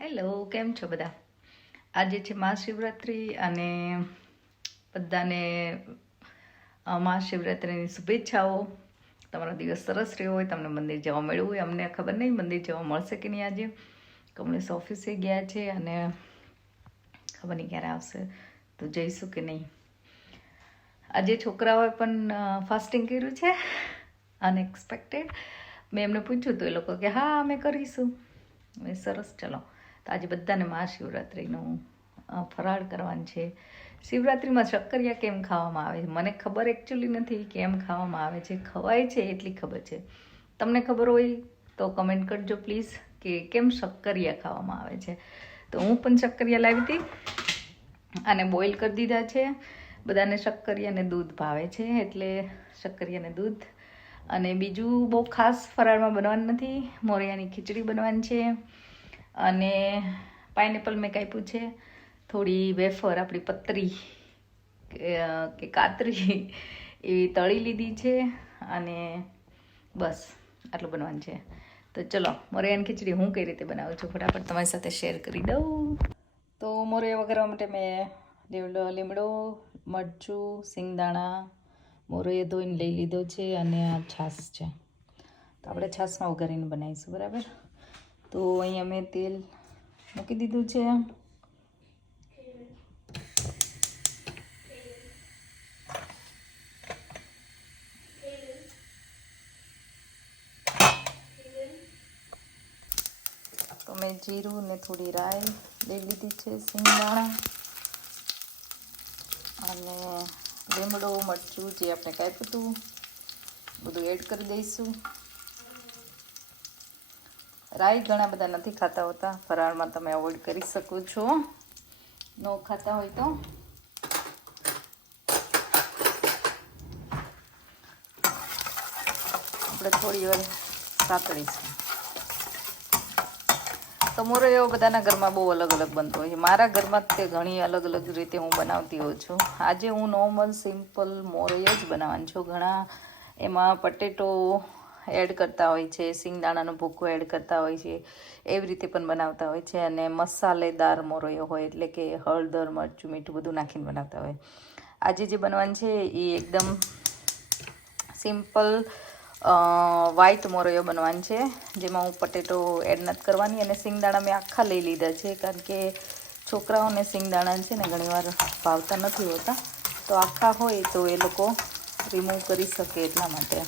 Hello, કેમ છો બધા? આજે છે મહાશિવરાત્રિ અને બધાને મહાશિવરાત્રિની શુભેચ્છાઓ. તમારો દિવસ સરસ રહ્યો હોય, તમને મંદિર જવા મળ્યું હોય. અમને ખબર નહીં મંદિર જવા મળશે કે નહીં. આજે કમલેશ ઓફિસે ગયા છે અને ખબર નહીં ક્યારે આવશે, તો જઈશું કે નહીં. આજે છોકરાઓએ પણ ફાસ્ટિંગ કર્યું છે, અનએક્સપેક્ટેડ. મેં એમને પૂછ્યું તો એ લોકો કે હા અમે કરીશું. સરસ, ચલો. તો આજે બધાને મહાશિવરાત્રિનું ફરાળ કરવાનું છે. શિવરાત્રિમાં શક્કરિયા કેમ ખાવામાં આવે છે મને ખબર એકચ્યુઅલી નથી કેમ ખાવામાં આવે છે. ખવાય છે એટલી ખબર છે. તમને ખબર હોય તો કમેન્ટ કરજો પ્લીઝ કે કેમ શક્કરિયા ખાવામાં આવે છે. તો હું પણ શક્કરિયા લાવી હતી અને બોઇલ કરી દીધા છે. બધાને શક્કરિયા અને દૂધ ભાવે છે એટલે શક્કરિયા અને દૂધ. અને બીજું બહુ ખાસ ફરાળમાં બનવાનું નથી. મોરિયાની ખીચડી બનવાની છે અને પાઇનેપલ મેં કાપ્યું છે. થોડી વેફર આપણી પતરી કે કાતરી એવી તળી લીધી છે અને બસ આટલું બનવાનું છે. તો ચલો, મોરિયાની ખીચડી હું કઈ રીતે બનાવું છું ફટાફટ તમારી સાથે શેર કરી દઉં. તો મોરિયા વઘારવા માટે મેં લીમડો, મરચું, સિંગદાણા, મોરિયો ધોઈને લઈ લીધો છે અને આ છાશ છે. તો આપણે છાશમાં વઘારીને બનાવીશું, બરાબર. તો અહીંયા મેં તેલ મૂકી દીધું છે. તો મેં જીરું ને થોડી રાઈ લઈ લીધી છે, સિંગદાણા અને લીમડો, મરચું જે આપણે કાપ્યું હતું બધું એડ કરી દઈશું. રાઈ ઘણા બધા નથી ખાતા હોતા, ફરાળમાં તમે અવોઇડ કરી શકો છો ન ખાતા હોય તો. આપણે થોડી વાર સાતળીશું. તો મોરિયો બધાના ઘરમાં બહુ અલગ અલગ બનતો હોય છે. મારા ઘરમાં તે ઘણી અલગ અલગ રીતે હું બનાવતી હોઉં છું. આજે હું નોર્મલ સિમ્પલ મોરિયો જ બનાવવાનું છું. ઘણા એમાં પટેટો એડ કરતા હોય છે, સિંગદાણાનો ભૂકો એડ કરતા હોય છે, એવી રીતે પણ બનાવતા હોય છે. અને મસાલેદાર મોરિયો હોય એટલે કે હળદર, મરચું, મીઠું બધું નાખીને બનાવતા હોય. આજે જે બનવાનું છે એ એકદમ સિમ્પલ વ્હાઈટ મોરિયો બનવાનું છે, જેમાં હું પટેટો એડ નથી કરવાની. અને સિંગદાણા મેં આખા લઈ લીધા છે કારણ કે છોકરાઓને સિંગદાણા છે ને ઘણીવાર ભાવતા નથી હોતા, તો આખા હોય તો એ લોકો રિમૂવ કરી શકે એટલા માટે.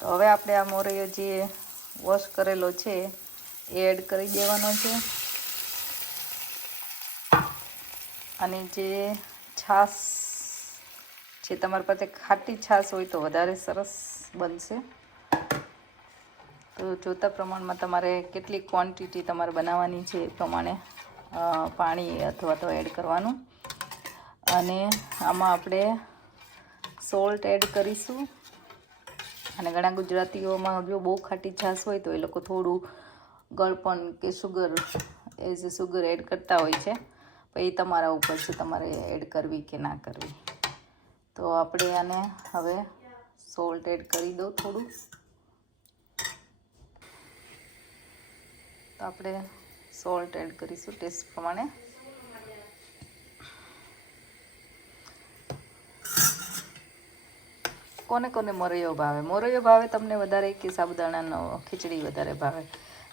તો હવે આપણે આ મોરિયો જે વોશ કરેલો છે એ એડ કરી દેવાનો છે. અને જે છાશ છે, તમારી પાસે ખાટી છાશ હોય તો વધારે સરસ બનશે. તો જોતા પ્રમાણમાં તમારે કેટલી ક્વોન્ટિટી તમારે બનાવવાની છે એ પ્રમાણે પાણી અથવા તો એડ કરવાનું. અને આમાં આપણે સોલ્ટ એડ કરીશું. અને ઘણા ગુજરાતીઓમાં જો બહુ ખાટી છાશ હોય તો એ લોકો થોડું ગળપણ કે સુગર એડ કરતા હોય છે. પણ એ તમારા ઉપર છે, તમારે એડ કરવી કે ના કરવી. તો આપણે આને હવે સોલ્ટ એડ કરી દો થોડું. તો આપણે સોલ્ટ એડ કરીશું ટેસ્ટ પ્રમાણે. કોને કોને મોરિયો ભાવે? મોરિયો ભાવે તમને વધારે કે સાબુદાણાનો ખીચડી વધારે ભાવે?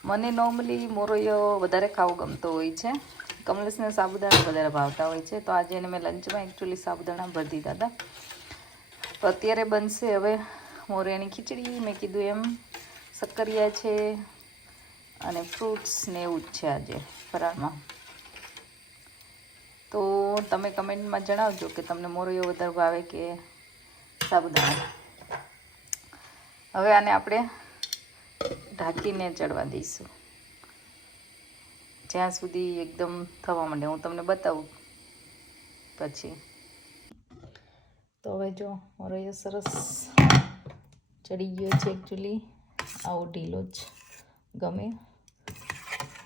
મને નોર્મલી મોરિયો વધારે ખાવું ગમતો હોય છે. કમલેશને સાબુદાણા વધારે ભાવતા હોય છે. તો આજે એને મેં લંચમાં એકચ્યુઅલી સાબુદાણા ભરી દીધા હતા. તો અત્યારે બનશે હવે મોરિયાની ખીચડી. મેં કીધું એમ શક્કરિયા છે અને ફ્રૂટ્સ ને એવું જ છે આજે ફરાળમાં. તો તમે કમેન્ટમાં જણાવજો કે તમને મોરિયો વધારે ભાવે કે સાબુદાણા. હવે આને આપણે ઢાંકીને ચડવા દઈશું જ્યાં સુધી એકદમ થવા માંડે. હું તમને બતાવું પછી. તો હવે જો મોરિયો સરસ ચડી ગયો છે. એકચ્યુઅલી આવો ઢીલો જ ગમે.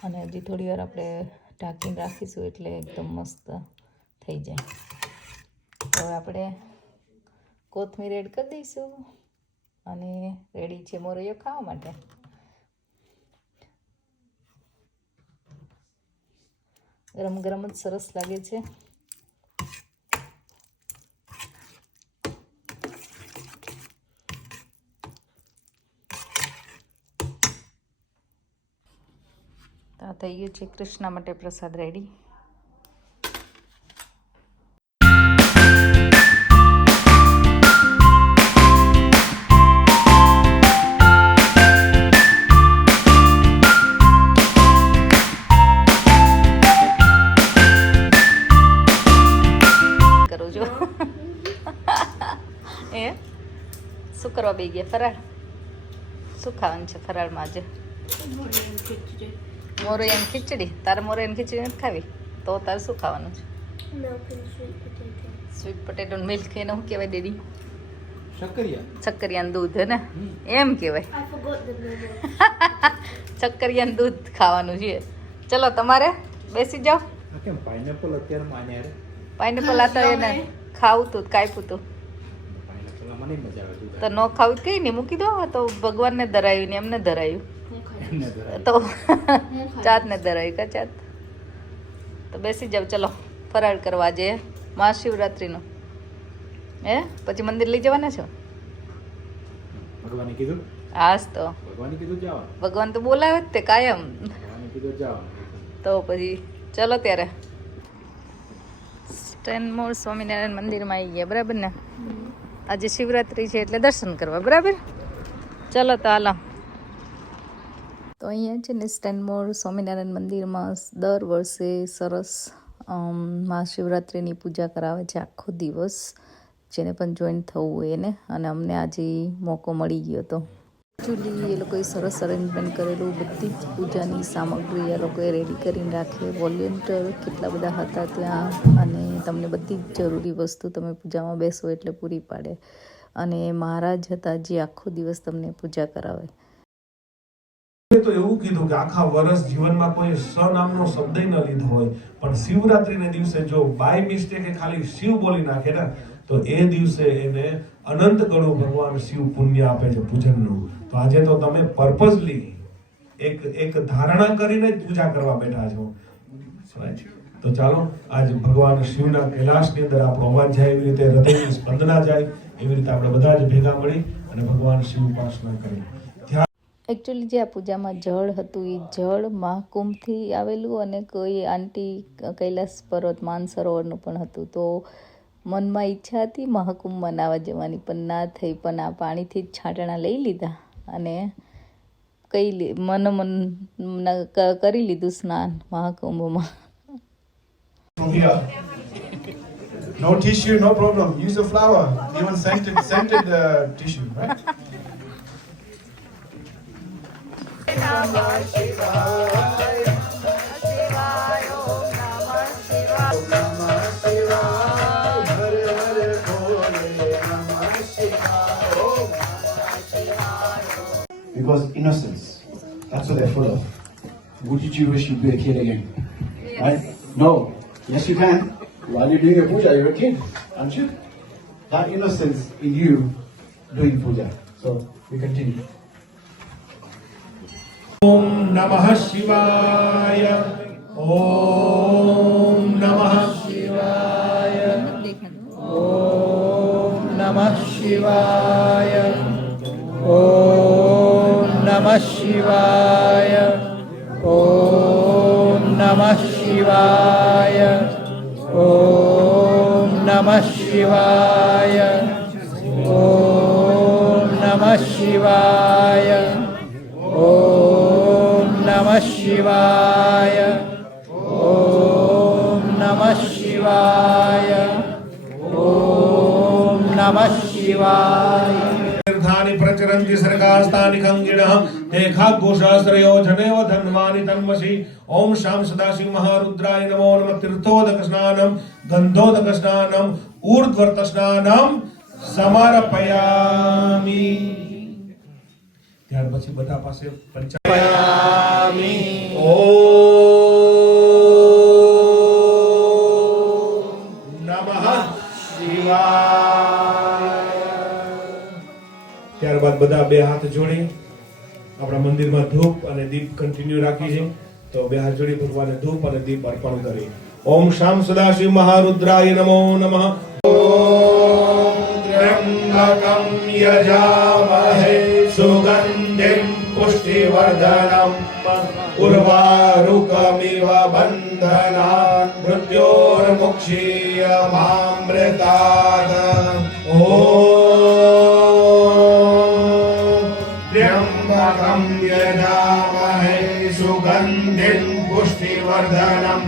અને હજી થોડી વાર આપણે ઢાંકીને રાખીશું એટલે એકદમ મસ્ત થઈ જાય. હવે આપણે કોથમીર એડ કરી દઈશું અને રેડી છે મોરૈયો ખાવા માટે. ગરમ ગરમ જ સરસ લાગે છે. તો આ થઈ ગયું છે કૃષ્ણ માટે પ્રસાદ રેડી. શું કરવા બે ગયા ફરાળ? શું ખાવાનું છે ફરાળમાં આજે? મોરૈયાની ખીચડી. તારે મોરૈયાની ખીચડી નથી ખાવી તો તારે શું ખાવાનું છે? Sweet potato milk. એને શું કહેવાય ડેડી? શક્કરિયાનું દૂધ હે ને, એમ કહેવાય. શક્કરિયાનું દૂધ ખાવાનું છે. ચલો તમારે બેસી જાઓ. પાઇનેપલ આ તો એને ખાવું તું કાપ્યું તું તો ન ખાવું કઈ નહીં, મૂકી દો. તો ભગવાનને ધરાયું ને એમને ધરાયું તો ચાંદને ધરાયું કા ચાંદ. તો બેસી જાવ. ચલો ફરાળ કરવા જઈએ મહાશિવરાત્રિનો. હે પછી મંદિર લઈ જવાના છો? ભગવાને કીધું હાસ તો ભગવાન તો બોલાવે જ તે કાયમ. તો પછી ચલો ત્યારે સ્ટેનમોર સ્વામિનારાયણ મંદિરમાં આવી ગયા. બરાબર ને? આજે શિવરાત્રિ છે એટલે દર્શન કરવા. બરાબર? ચલો તો હાલો. તો અહીંયા છે ને સ્ટેનમોર સ્વામિનારાયણ મંદિરમાં દર વર્ષે સરસ મહાશિવરાત્રિની પૂજા કરાવે છે આખો દિવસ. જેને પણ જોઈન થવું હોય એને. અને અમને આજે મોકો મળી ગયો હતો. એકચ્યુઅલી એ લોકોએ સરસ અરેન્જમેન્ટ કરેલું. બધી જ પૂજાની સામગ્રી એ લોકોએ રેડી કરીને રાખે. વોલેન્ટિયર કેટલા બધા હતા ત્યાં. અને તમને બધી જ જરૂરી વસ્તુ તમે પૂજામાં બેસો એટલે પૂરી પાડે. અને મહારાજ હતા જે આખો દિવસ તમને પૂજા કરાવે. તો એવું કીધું કે આખા વર્ષ જીવનમાં કોઈ સ નામનો શબ્દ ન લીધો હોય, પણ શિવરાત્રીના દિવસે જો બાય મિસ્ટેક ખાલી શિવ બોલી નાખે ને તો એ દિવસે એને અનંત ગણું ભગવાન શિવ પુણ્ય આપે છે પૂજનનું. તો આજે તો તમે પર્પઝલી એક ધારણા કરીને જ પૂજા કરવા બેઠા છો. તો ચાલો આજ ભગવાન શિવના કૈલાસની અંદર આપણો અવાજ જાય એવી રીતે, હૃદયની સ્પંદના જાય એવી રીતે આપણે બધા જ ભેગા મળી અને ભગવાન શિવ ઉપાસના કરીએ. એકચ્યુઅલી જે આ પૂજામાં જળ હતું એ જળ મહાકુંભથી આવેલું અને કોઈ આંટી કૈલાસ પર્વત માનસરોવરનું પણ હતું. તો મનમાં ઈચ્છા હતી મહાકુંભમાં નાવા જવાની પણ ના થઈ. પણ આ પાણીથી જ છાંટણા લઈ લીધા અને મનોમન કરી લીધું સ્નાન મહાકુંભમાં. No tissue, no problem. Use a flower, even scented tissue, right? Because innocence, that's what they're full of. Wouldn't you wish you'd be a kid again? Right? No. Yes, you can. While you're doing your puja, you're a kid, aren't you? That innocence in you doing puja. So, we continue. Om Namah Shivaya. Om Namah Shivaya. Om Namah Shivaya. Om Namah Shivaya. Om Namah Shivaya. Om Namah Shivaya. Om Namah Shivaya. Om Namah Shivaya. Om Namah Shivaya. Om Namah Shivaya. तीर्थानि प्रचरन्ति सर्गास्तानि खंगिणः देखा घोषाश्रयो जनेव धन्वानि तन्मसि. ओम शाम सदाशिव महारुद्राय नमो नमः. तीर्थोदक स्नानं गंधोदक स्नानं ऊर्ध्वर्त स्नानं समर्पयामि. ત્યાર પછી બધા પાસે પંચાયામિ. ઓમ નમઃ શિવાય. ત્યારબાદ બધા બે હાથ જોડી આપણા મંદિરમાં ધૂપ અને દીપ કન્ટિન્યુ રાખી છે. તો બે હાથ જોડી ભગવાનને ધૂપ અને દીપ અર્પણ કરી. ઓમ શામ સદાશિવ મહારુદ્રાય નમો નમઃ. ત્ર્યંબકમ યજામહે સુગંધિમ પુષ્ટિવર્ધનમ ઉર્વારુકમિવ બંધનાન મૃત્યોર્મુક્ષીયમામૃતાદ. ઓમ ત્ર્યંબકમ યજામહે સુગંધિમ પુષ્ટિવર્ધનમ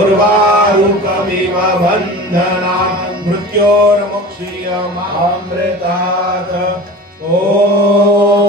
ઉર્વારુકમિવ બંધનાન મૃત્યોર્મુક્ષીયમામૃતાદ. ઓમ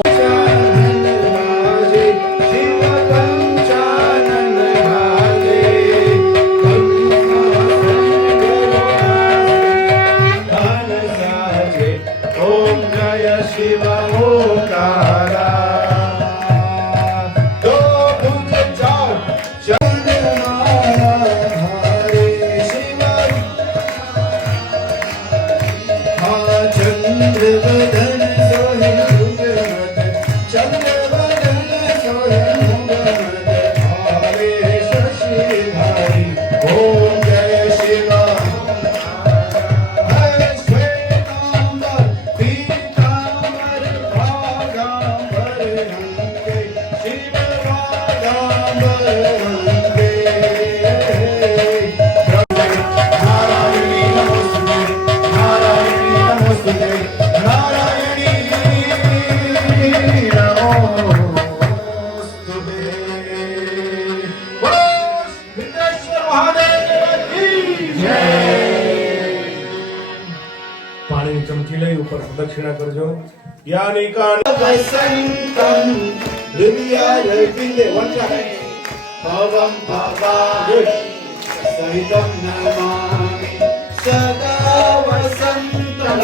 પાણીની ચમચી લઈ ઉપર પ્રદક્ષિણા કરજો. જ્ઞાનિકાન વસંતમ હૃદયારવિંદે વંદનાય ભવં ભવાય સહિતં નમામિ સદા વસંતમ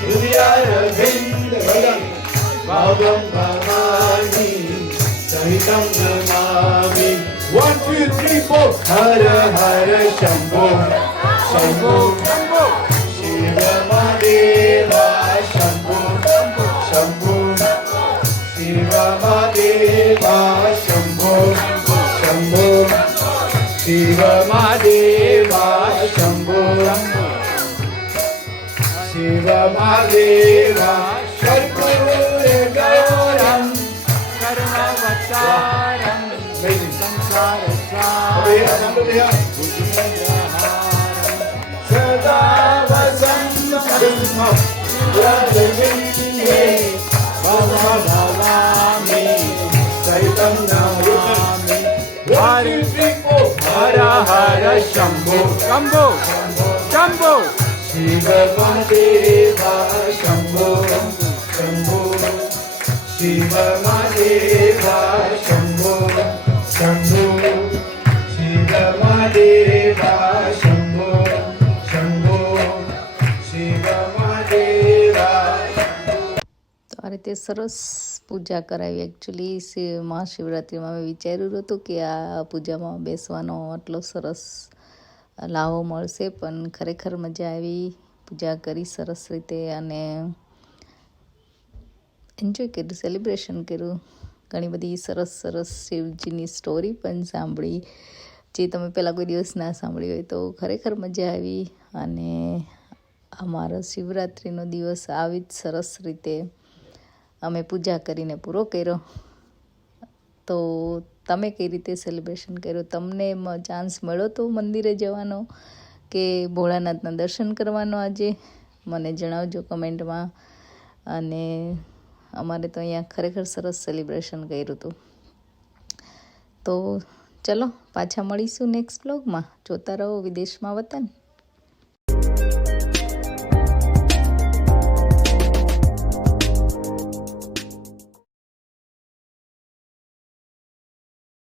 હૃદયારવિંદે વંદનાય ભવં ભવાય સહિતં નમામિ. 1 2 3 4 હર હર શંભો શંભો શિવ મહાદેવા શંભો શંભો શિવ મહાદેવા શંભો શંભો શિવ મહાદેવા શંભો શિવ મહાદેવા શંભુર ગૌરમ કર્મવતારમ સંસાર સારમ સદા વસંતમ હૃદયવિંદે ભવામિ સહિતં નમામિ. હર હર શંભો શંભો શંભો શિવ મહાદેવા શંભો શંભો શિવ મહાદેવા શંભો શંભો શિવ મહાદેવા શંભો શંભો શિવ મહાદેવા. તો આ રીતે સરસ પૂજા કરાવી. એકચ્યુઅલી મહાશિવરાત્રિમાં મેં વિચાર્યું હતું કે આ પૂજામાં બેસવાનો આટલો સરસ લાવો મળશે, પણ ખરેખર મજા આવી. પૂજા કરી સરસ રીતે અને એન્જોય કર્યું, સેલિબ્રેશન કર્યું. ઘણી બધી સરસ સરસ શિવજીની સ્ટોરી પણ સાંભળી, જે તમે પહેલાં કોઈ દિવસ ના સાંભળી હોય. તો ખરેખર મજા આવી અને અમારો શિવરાત્રિનો દિવસ આવી જ સરસ રીતે અમે પૂજા કરીને પૂરો કર્યો. તો તમે કઈ રીતે સેલિબ્રેશન કર્યો? તમને ચાન્સ મળ્યો તો મંદિરે જવાનો કે ભોળાનાથના દર્શન કરવાનો આજે? મને જણાવજો કમેન્ટમાં. અને અમારે તો અહીંયા ખરેખર સરસ સેલિબ્રેશન કર્યું હતું. તો ચલો પાછા મળીશું નેક્સ્ટ બ્લોગમાં. જોતા રહો વિદેશમાં વતન.